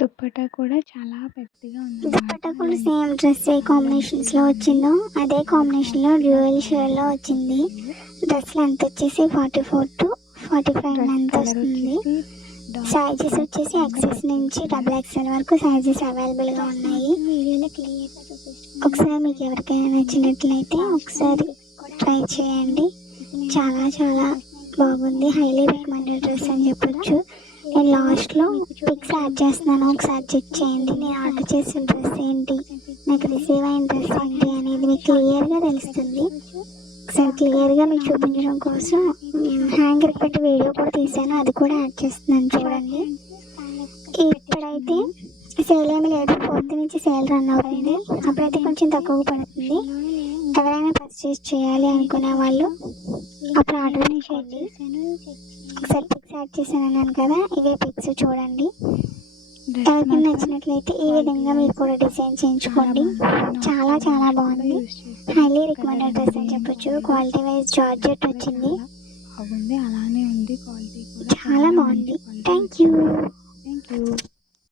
దుప్పట్టా కూడా చాలా పెద్దగా ఉందన్నమాట. దుపట్టా కూడా సేమ్ డ్రెస్ ఏ కాంబినేషన్స్లో వచ్చిందో అదే కాంబినేషన్లో డ్యూయల్ షేడ్లో వచ్చింది. డ్రెస్ లెంత్ వచ్చేసి 44 to 45 లెంత్ వస్తుంది. సైజెస్ వచ్చేసి ఎక్సెస్ నుంచి XXL వరకు సైజెస్ అవైలబుల్గా ఉన్నాయి. ఒకసారి మీకు ఎవరికైనా నచ్చినట్లయితే ఒకసారి ట్రై చేయండి. చాలా చాలా బాగుంది. హైలీ రికమెండెడ్ డ్రెస్ అని చెప్పొచ్చు. నేను లాస్ట్లో పిక్స్ యాడ్ చేస్తున్నాను, ఒకసారి చెక్ చేయండి. నేను ఆర్డర్ చేసిన డ్రెస్ ఏంటి, నాకు రిసీవ్ అయిన డ్రెస్ ఏంటి అనేది మీకు క్లియర్గా తెలుస్తుంది. ఒకసారి క్లియర్గా మీకు చూపించడం కోసం హ్యాంగర్ పెట్టి వీడియో కూడా తీసాను, అది కూడా యాడ్ చేస్తున్నాను చూడండి. ఇప్పుడైతే సేల్ ఏమి లేదు, 4th నుంచి సేల్ రన్ అవుతుంది. అప్పుడైతే కొంచెం తక్కువ పడుతుంది. ఎవరైనా పర్చేస్ చేయాలి అనుకునే వాళ్ళు అప్పుడు ఆర్డర్ చేయండి. ఒకసారి పిక్స్ యాడ్ చేశాను అన్నాను కదా, ఇవే పిక్స్ చూడండి. ఎవరికైనా నచ్చినట్లయితే ఈ విధంగా మీరు కూడా డిజైన్ చేయించుకోండి. చాలా చాలా బాగుంది. హైలీ రికమెండెడ్ డ్రెస్ అని చెప్పొచ్చు. క్వాలిటీ వైజ్ జార్జెట్ వచ్చింది, బాగుంది. అలానే ఉంది క్వాలిటీ కూడా చాలా బాగుంది. Thank you.